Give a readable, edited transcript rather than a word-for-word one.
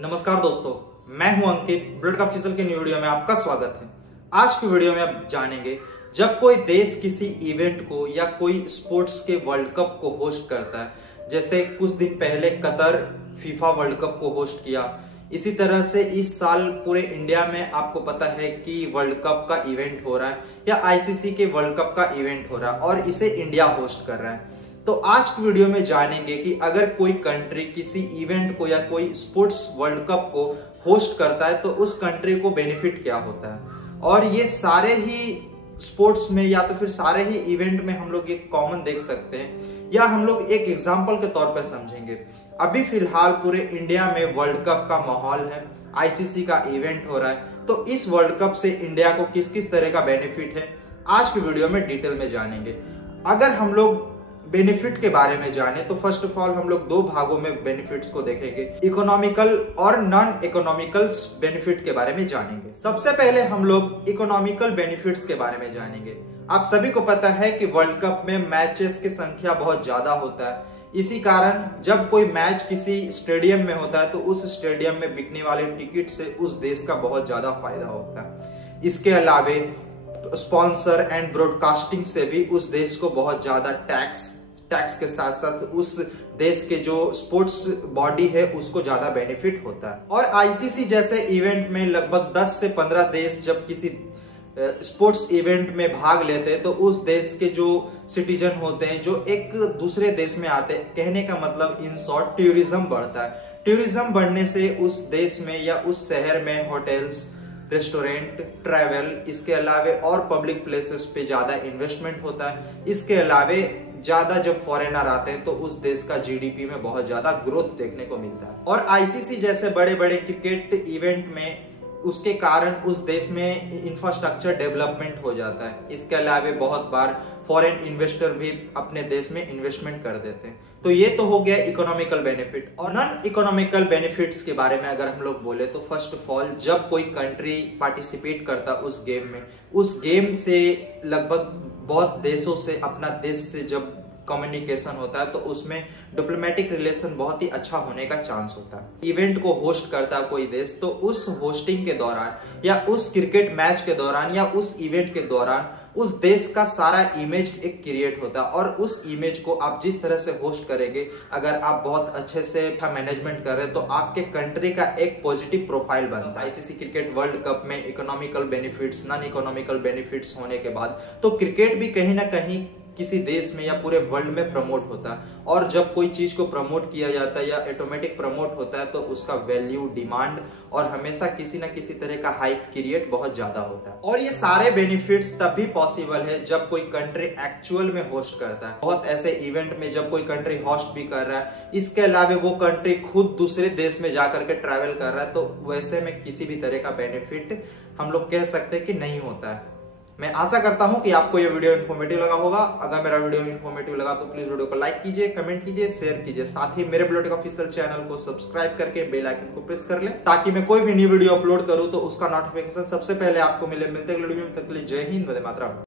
नमस्कार दोस्तों, मैं हूं अंकित। बुलेट का ऑफिशियल के न्यू वीडियो में आपका स्वागत है। आज की वीडियो में आप जानेंगे, जब कोई देश किसी इवेंट को या कोई स्पोर्ट्स के वर्ल्ड कप को होस्ट करता है, जैसे कुछ दिन पहले कतर फीफा वर्ल्ड कप को होस्ट किया, इसी तरह से इस साल पूरे इंडिया में आपको पता है कि वर्ल्ड कप का इवेंट हो रहा है या आईसीसी के वर्ल्ड कप का इवेंट हो रहा है और इसे इंडिया होस्ट कर रहा है। तो आज की वीडियो में जानेंगे कि अगर कोई कंट्री किसी इवेंट को या कोई स्पोर्ट्स वर्ल्ड कप को होस्ट करता है तो उस कंट्री को बेनिफिट क्या होता है। और ये सारे ही स्पोर्ट्स में या तो फिर सारे ही इवेंट में हम लोग एक कॉमन देख सकते हैं या हम लोग एक एग्जांपल के तौर पर समझेंगे। अभी फिलहाल पूरे इंडिया में वर्ल्ड कप का माहौल है, आईसीसी का इवेंट हो रहा है, तो इस वर्ल्ड कप से इंडिया को किस किस तरह का बेनिफिट है आज की वीडियो में डिटेल में जानेंगे। अगर हम लोग बेनिफिट के बारे में जाने तो फर्स्ट ऑफ ऑल हम लोग दो भागों में बेनिफिट्स को देखेंगे, इकोनॉमिकल और नॉन इकोनॉमिकल बेनिफिट के बारे में जानेंगे। सबसे पहले हम लोग इकोनॉमिकल बेनिफिट्स के बारे में जानेंगे। आप सभी को पता है कि वर्ल्ड कप में मैचेस की संख्या बहुत ज्यादा होता है, इसी कारण जब कोई मैच किसी स्टेडियम में होता है तो उस स्टेडियम में बिकने वाले टिकट से उस देश का बहुत ज्यादा फायदा होता है। इसके अलावे स्पॉन्सर एंड ब्रॉडकास्टिंग से भी उस देश को बहुत ज्यादा टैक्स के साथ साथ उस देश के जो स्पोर्ट्स बॉडी है उसको ज्यादा बेनिफिट होता है। और आईसीसी जैसे इवेंट में लगभग 10 से 15 देश जब किसी स्पोर्ट्स इवेंट में भाग लेते हैं तो उस देश के जो सिटीजन होते हैं जो एक दूसरे देश में आते हैं, कहने का मतलब इन शॉर्ट टूरिज्म बढ़ता है। टूरिज्म बढ़ने से उस देश में या उस शहर में होटल्स, रेस्टोरेंट, ट्रैवल, इसके अलावे और पब्लिक प्लेसेस पे ज्यादा इन्वेस्टमेंट होता है। इसके अलावे ज्यादा जब फॉरेनर आते हैं तो उस देश का जीडीपी में बहुत ज्यादा ग्रोथ देखने को मिलता है। और आईसीसी जैसे बड़े बड़े क्रिकेट इवेंट में उसके कारण उस देश में इंफ्रास्ट्रक्चर डेवलपमेंट हो जाता है। इसके अलावे बहुत बार फॉरेन इन्वेस्टर भी अपने देश में इन्वेस्टमेंट कर देते हैं। तो ये तो हो गया इकोनॉमिकल बेनिफिट। और नॉन इकोनॉमिकल बेनिफिट्स के बारे में अगर हम लोग बोले तो फर्स्ट ऑफ ऑल जब कोई कंट्री पार्टिसिपेट करता उस गेम में, उस गेम से लगभग बहुत देशों से, अपना देश से जब कम्युनिकेशन होता है तो उसमें डिप्लोमेटिक रिलेशन बहुत ही अच्छा होने का चांस होता है। इवेंट को होस्ट करता है कोई देश तो उस होस्टिंग के दौरान या उस क्रिकेट मैच के दौरान या उस इवेंट के दौरान उस देश का सारा इमेज एक क्रिएट होता है। और उस इमेज को आप जिस तरह से होस्ट करेंगे, अगर आप बहुत अच्छे से मैनेजमेंट कर रहे हैं तो आपके कंट्री का एक पॉजिटिव प्रोफाइल बनता है। आईसीसी क्रिकेट वर्ल्ड कप में economical benefits, non economical benefits होने के बाद तो क्रिकेट भी कहीं ना कहीं किसी देश में या पूरे वर्ल्ड में प्रमोट होता है। और जब कोई चीज को प्रमोट किया जाता है या ऑटोमेटिक प्रमोट होता है तो उसका वैल्यू, डिमांड और हमेशा किसी ना किसी तरह का हाइप क्रिएट बहुत ज्यादा होता है। और ये सारे बेनिफिट्स तभी पॉसिबल है जब कोई कंट्री एक्चुअल में होस्ट करता है। बहुत ऐसे इवेंट में जब कोई कंट्री होस्ट भी कर रहा है, इसके अलावा वो कंट्री खुद दूसरे देश में जाकर के ट्रैवल कर रहा है, तो वैसे में किसी भी तरह का बेनिफिट हम लोग कह सकते हैं कि नहीं होता है। मैं आशा करता हूं कि आपको ये वीडियो इन्फॉर्मेटिव लगा होगा। अगर मेरा वीडियो इन्फॉर्मेटिव लगा तो प्लीज वीडियो को लाइक कीजिए, कमेंट कीजिए, शेयर कीजिए। साथ ही मेरे बुलेट ऑफिशियल चैनल को सब्सक्राइब करके बेल आइकन को प्रेस कर ले ताकि मैं कोई भी न्यू वीडियो अपलोड करूं तो उसका नोटिफिकेशन सबसे पहले आपको मिले। मिलते अगले वीडियो में, तक के लिए जय हिंद, वंदे मातरम।